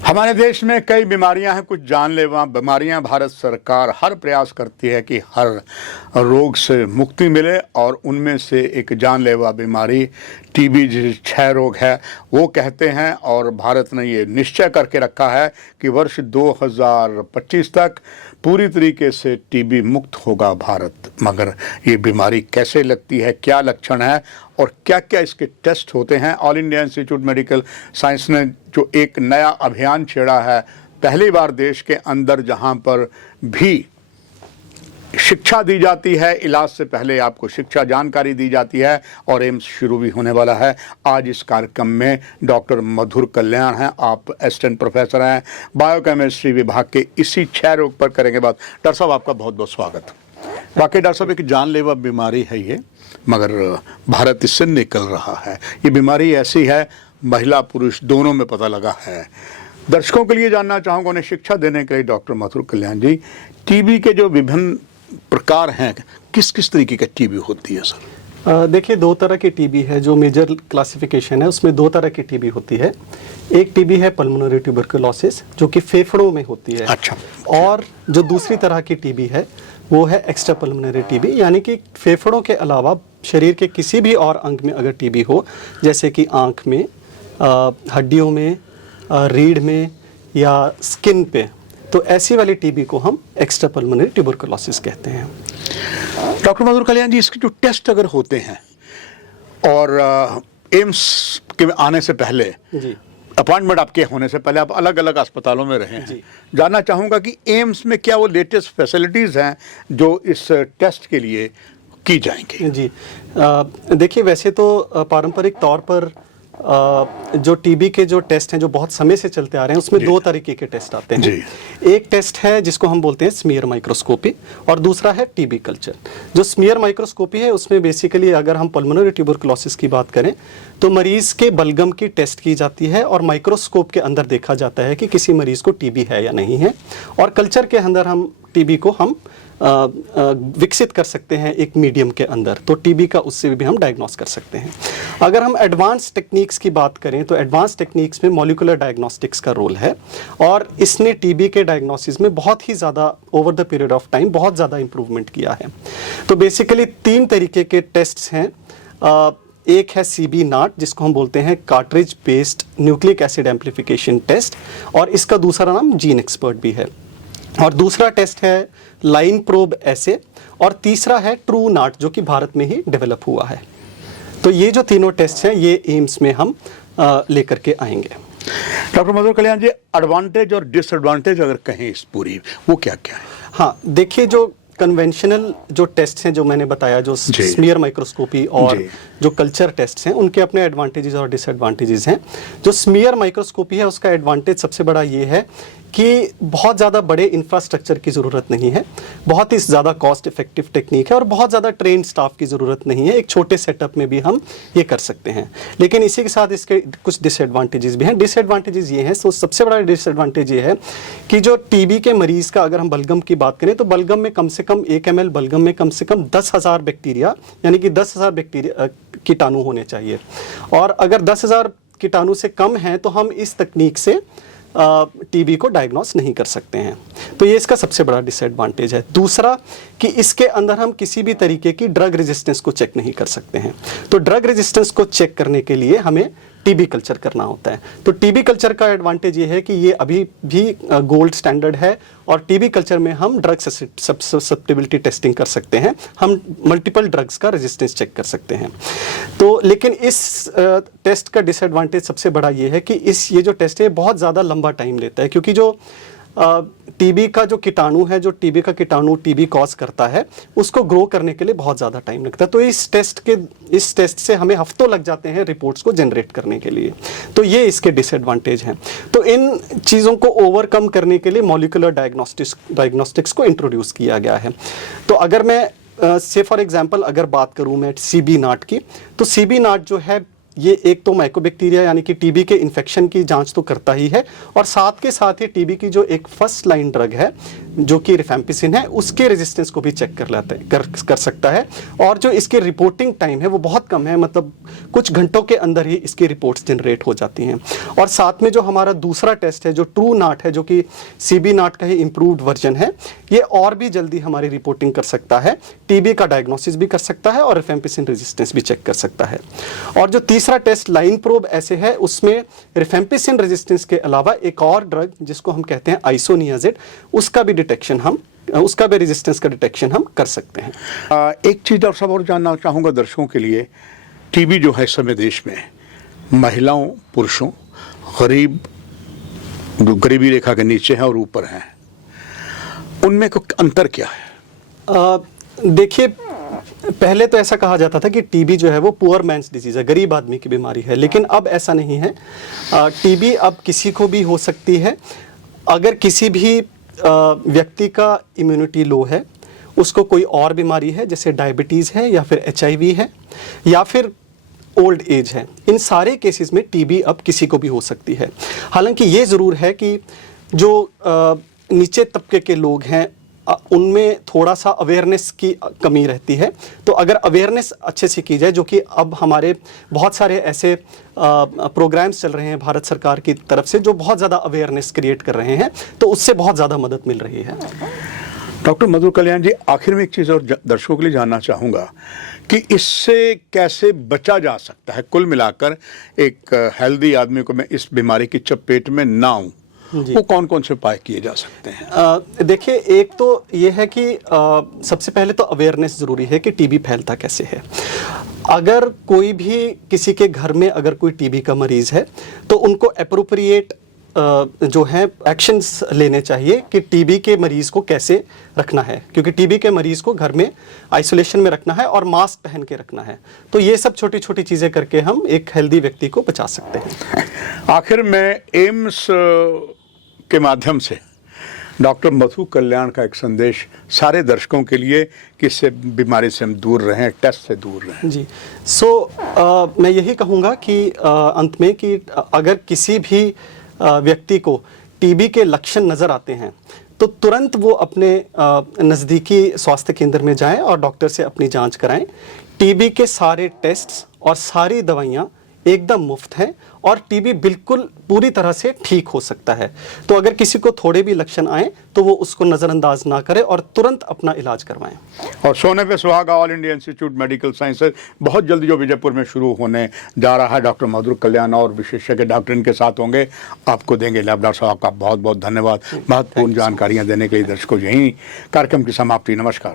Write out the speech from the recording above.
हमारे देश में कई बीमारियां हैं, कुछ जानलेवा बीमारियां। भारत सरकार हर प्रयास करती है कि हर रोग से मुक्ति मिले और उनमें से एक जानलेवा बीमारी टीबी, जो क्षय रोग है, वो कहते हैं। और भारत ने ये निश्चय करके रखा है कि वर्ष 2025 तक पूरी तरीके से टीबी मुक्त होगा भारत। मगर ये बीमारी कैसे लगती है, क्या लक्षण है और क्या क्या इसके टेस्ट होते हैं? All India institute medical science ने जो एक नया अभियान छेड़ा है, पहली बार देश के अंदर, जहां पर भी शिक्षा दी जाती है, इलाज से पहले आपको शिक्षा जानकारी दी जाती है, और एम्स शुरू भी होने वाला है। आज इस कार्यक्रम में डॉक्टर मधुर कल्याण हैं, आप असिस्टेंट प्रोफेसर हैं बायोकेमिस्ट्री विभाग के। इसी क्षय रोग पर करेंगे बात। डॉक्टर साहब, आपका बहुत बहुत स्वागत। वाकई डॉक्टर साहब, एक जानलेवा बीमारी है ये, मगर भारत इससे निकल रहा है। ये बीमारी ऐसी है, महिला पुरुष दोनों में पता लगा है। दर्शकों के लिए जानना चाहूँगा, उन्हें शिक्षा देने के लिए डॉक्टर मधुर कल्याण जी, टीबी के जो विभिन्न प्रकार हैं, किस किस तरीके का टीबी होती है सर? देखिए, दो तरह की टीबी है। जो मेजर क्लासिफिकेशन है उसमें दो तरह की टीबी होती है। एक टीबी है पल्मोनरी ट्यूबरकुलोसिस, जो कि फेफड़ों में होती है। अच्छा। और जो दूसरी तरह की टीबी है वो है एक्स्ट्रा पल्मोनरी टीबी, यानी कि फेफड़ों के अलावा शरीर के किसी भी और अंग में अगर टीबी हो, जैसे कि आँख में, हड्डियों में, रीढ़ में या स्किन पे, तो ऐसी वाली टीबी को हम एक्स्ट्रा पल्मोनरी ट्यूबरकुलोसिस कहते हैं। डॉक्टर मधुर कल्याण जी, इसके जो टेस्ट अगर होते हैं और एम्स के आने से पहले जी, अपॉइंटमेंट आपके होने से पहले आप अलग अलग अस्पतालों में रहे हैं, जानना चाहूँगा कि एम्स में क्या वो लेटेस्ट फैसिलिटीज़ हैं जो इस टेस्ट के लिए की जाएंगी? जी, देखिए, वैसे तो पारंपरिक तौर पर जो टीबी के जो टेस्ट हैं, जो बहुत समय से चलते आ रहे हैं, उसमें दो तरीके के टेस्ट आते हैं। एक टेस्ट है जिसको हम बोलते हैं स्मीयर माइक्रोस्कोपी, और दूसरा है टीबी कल्चर। जो स्मीयर माइक्रोस्कोपी है उसमें बेसिकली अगर हम पल्मोनरी ट्यूबरकुलोसिस की बात करें तो मरीज के बलगम की टेस्ट की जाती है और माइक्रोस्कोप के अंदर देखा जाता है कि किसी मरीज को टीबी है या नहीं है, और कल्चर के अंदर हम टीबी को हम विकसित कर सकते हैं एक मीडियम के अंदर, तो टीबी का उससे भी हम डायग्नोस कर सकते हैं। अगर हम एडवांस टेक्निक्स की बात करें तो एडवांस टेक्निक्स में मॉलिक्यूलर डायग्नोस्टिक्स का रोल है, और इसने टीबी के डायग्नोसिस में बहुत ही ज़्यादा over the period of time बहुत ज़्यादा इंप्रूवमेंट किया है। तो बेसिकली तीन तरीके के टेस्ट्स हैं। एक है सीबी नाट, जिसको हम बोलते हैं cartridge based nucleic acid amplification test, और इसका दूसरा नाम जीन एक्सपर्ट भी है। और दूसरा टेस्ट है लाइन प्रोब एसे, और तीसरा है ट्रू नाट, जो कि भारत में ही डेवलप हुआ है। तो ये जो तीनों टेस्ट हैं ये एम्स में हम लेकर के आएंगे। डॉक्टर मधुर कल्याण जी, एडवांटेज और डिसएडवांटेज अगर कहें इस पूरी, वो क्या क्या है? हाँ, देखिए, जो कन्वेंशनल जो टेस्ट हैं जो मैंने बताया, जो स्मीयर माइक्रोस्कोपी और जो कल्चर टेस्ट हैं, उनके अपने एडवांटेजेस और डिसएडवांटेजेस हैं। जो स्मीयर माइक्रोस्कोपी है उसका एडवांटेज सबसे बड़ा ये है कि बहुत ज़्यादा बड़े इंफ्रास्ट्रक्चर की ज़रूरत नहीं है, बहुत ही ज़्यादा कॉस्ट इफेक्टिव टेक्निक है, और बहुत ज़्यादा ट्रेन स्टाफ की ज़रूरत नहीं है। एक छोटे सेटअप में भी हम ये कर सकते हैं। लेकिन इसी के साथ इसके कुछ डिसएडवांटेजेस भी हैं। डिसएडवांटेजेस ये हैं, तो सबसे बड़ा डिसएडवांटेज ये है कि जो टीबी के मरीज़ का अगर हम बलगम की बात करें तो बलगम में कम से कम 1 ml बलगम में कम से कम 10,000 बैक्टीरिया, यानी कि 10,000 बैक्टीरिया कीटाणु होने चाहिए, और अगर 10,000 कीटाणु से कम हैं तो हम इस तकनीक से टीबी को डायग्नोस नहीं कर सकते हैं। तो ये इसका सबसे बड़ा डिसएडवांटेज है। दूसरा कि इसके अंदर हम किसी भी तरीके की ड्रग रेजिस्टेंस को चेक नहीं कर सकते हैं। तो ड्रग रेजिस्टेंस को चेक करने के लिए हमें टीबी कल्चर करना होता है। तो टीबी कल्चर का एडवांटेज ये है कि ये अभी भी गोल्ड स्टैंडर्ड है, और टीबी कल्चर में हम ड्रग ससेप्टिबिलिटी टेस्टिंग कर सकते हैं, हम मल्टीपल ड्रग्स का रेजिस्टेंस चेक कर सकते हैं। तो लेकिन इस टेस्ट का डिसएडवांटेज सबसे बड़ा ये है कि ये जो टेस्ट है बहुत ज़्यादा लंबा टाइम लेता है, क्योंकि जो टीबी का जो कीटाणु है, जो टीबी का कीटाणु टीबी कॉज करता है, उसको ग्रो करने के लिए बहुत ज़्यादा टाइम लगता है। तो इस टेस्ट से हमें हफ्तों लग जाते हैं रिपोर्ट्स को जनरेट करने के लिए। तो ये इसके डिसएडवांटेज हैं। तो इन चीज़ों को ओवरकम करने के लिए मॉलिक्यूलर डायग्नोस्टिक्स को इंट्रोड्यूस किया गया है। तो अगर मैं से फॉर एग्जांपल अगर बात करूँ मैं सीबी नाट की, तो सीबी नाट जो है ये एक तो माइकोबैक्टीरिया यानी कि टीबी के इन्फेक्शन की जांच तो करता ही है, और साथ के साथ ही टीबी की जो एक फर्स्ट लाइन ड्रग है जो कि रिफेम्पिसिन है, उसके रेजिस्टेंस को भी चेक कर सकता है। और जो इसके रिपोर्टिंग टाइम है वो बहुत कम है, मतलब कुछ घंटों के अंदर ही इसकी रिपोर्ट्स जनरेट हो जाती हैं। और साथ में जो हमारा दूसरा टेस्ट है जो ट्रू नाट है, जो कि सीबी नाट का ही इम्प्रूव्ड वर्जन है, ये और भी जल्दी हमारी रिपोर्टिंग कर सकता है, टीबी का डायग्नोसिस भी कर सकता है और रिफेम्पिसिन रेजिस्टेंस भी चेक कर सकता है। और जो तीसरा टेस्ट लाइन प्रोब ऐसे है, उसमें रिफेम्पिसिन रेजिस्टेंस के अलावा एक और ड्रग जिसको हम कहते हैं आइसोनियाजिड, उसका भी रेजिस्टेंस का डिटेक्शन हम कर सकते हैं। एक चीज़ डॉक्टर साहब और जानना चाहूँगा दर्शकों के लिए, टीबी जो है इस समय देश में महिलाओं, पुरुषों, गरीब, जो गरीबी रेखा के नीचे हैं और ऊपर हैं, उनमें कोई अंतर क्या है? देखिए, पहले तो ऐसा कहा जाता था कि टीबी जो है वो पुअर मैन्स डिजीज है, गरीब आदमी की बीमारी है, लेकिन अब ऐसा नहीं है। टीबी अब किसी को भी हो सकती है। अगर किसी भी व्यक्ति का इम्यूनिटी लो है, उसको कोई और बीमारी है जैसे डायबिटीज़ है या फिर HIV है या फिर ओल्ड एज है, इन सारे केसेस में टीबी अब किसी को भी हो सकती है। हालांकि ये ज़रूर है कि जो नीचे तबके के लोग हैं उनमें थोड़ा सा अवेयरनेस की कमी रहती है। तो अगर अवेयरनेस अच्छे से की जाए, जो कि अब हमारे बहुत सारे ऐसे प्रोग्राम्स चल रहे हैं भारत सरकार की तरफ से जो बहुत ज़्यादा अवेयरनेस क्रिएट कर रहे हैं, तो उससे बहुत ज़्यादा मदद मिल रही है। डॉक्टर मधुर कल्याण जी, आखिर में एक चीज़ और दर्शकों के लिए जानना चाहूँगा कि इससे कैसे बचा जा सकता है। कुल मिलाकर एक हेल्दी आदमी को मैं इस बीमारी की चपेट में ना आऊँ, वो कौन कौन से उपाय किए जा सकते हैं? देखिए, एक तो ये है कि सबसे पहले तो अवेयरनेस ज़रूरी है कि टीबी फैलता कैसे है। अगर कोई भी किसी के घर में अगर कोई टीबी का मरीज़ है तो उनको अप्रोप्रिएट जो है एक्शंस लेने चाहिए कि टीबी के मरीज़ को कैसे रखना है, क्योंकि टीबी के मरीज़ को घर में आइसोलेशन में रखना है और मास्क पहन के रखना है। तो ये सब छोटी छोटी चीज़ें करके हम एक हेल्दी व्यक्ति को बचा सकते हैं। आखिर में एम्स के माध्यम से डॉक्टर मधु कल्याण का एक संदेश सारे दर्शकों के लिए कि इससे बीमारी से हम दूर रहें, टेस्ट से दूर रहें। जी, मैं यही कहूँगा कि अंत में कि अगर किसी भी व्यक्ति को टीबी के लक्षण नज़र आते हैं तो तुरंत वो अपने नज़दीकी स्वास्थ्य केंद्र में जाएं और डॉक्टर से अपनी जांच कराएं। टीबी के सारे टेस्ट्स और सारी दवाइयाँ एकदम मुफ्त हैं और टीबी बिल्कुल पूरी तरह से ठीक हो सकता है। तो अगर किसी को थोड़े भी लक्षण आए तो वो उसको नज़रअंदाज ना करे और तुरंत अपना इलाज करवाएं। और सोने पे सुहागा all India institute medical sciences बहुत जल्दी जो विजयपुर में शुरू होने जा रहा है, डॉक्टर मधुर कल्याण और विशेषज्ञ डॉक्टर इनके साथ होंगे, आपको देंगे लाभ। डॉक्टर साहब का बहुत बहुत धन्यवाद महत्वपूर्ण जानकारियाँ देने के लिए। दर्शकों, यहीं कार्यक्रम की समाप्ति। नमस्कार।